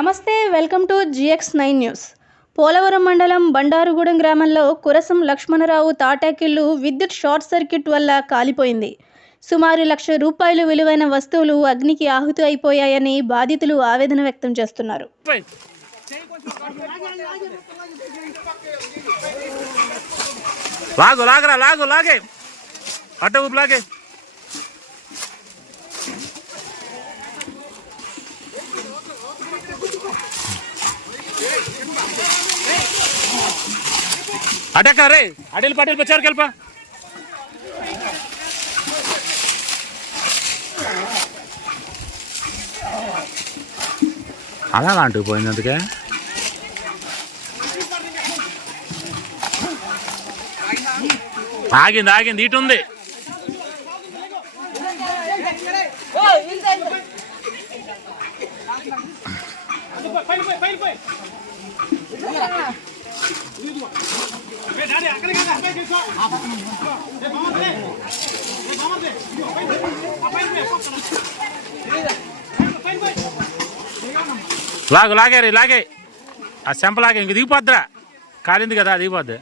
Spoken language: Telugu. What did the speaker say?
నమస్తే, welcome to GX9 news. Polavaram మండలం బండారుగూడెం గ్రామంలో కురసం లక్ష్మణరావు తాటాకిళ్లు విద్యుత్ షార్ట్ సర్క్యూట్ వల్ల కాలిపోయింది. సుమారు ₹1,00,000 విలువైన వస్తువులు అగ్నికి ఆహుతి అయిపోయాయని బాధితులు ఆవేదన వ్యక్తం చేస్తున్నారు. अटक रे अटेल पाटिल बचार केल्पा అలా లాంటివి పోయినందుకే ఆగింది ఇటు ఉంది. లాగే ఆ చెంపలాగే ఇంక దిగిపోద్దురా, కాలింది కదా దిగిపోద్ది.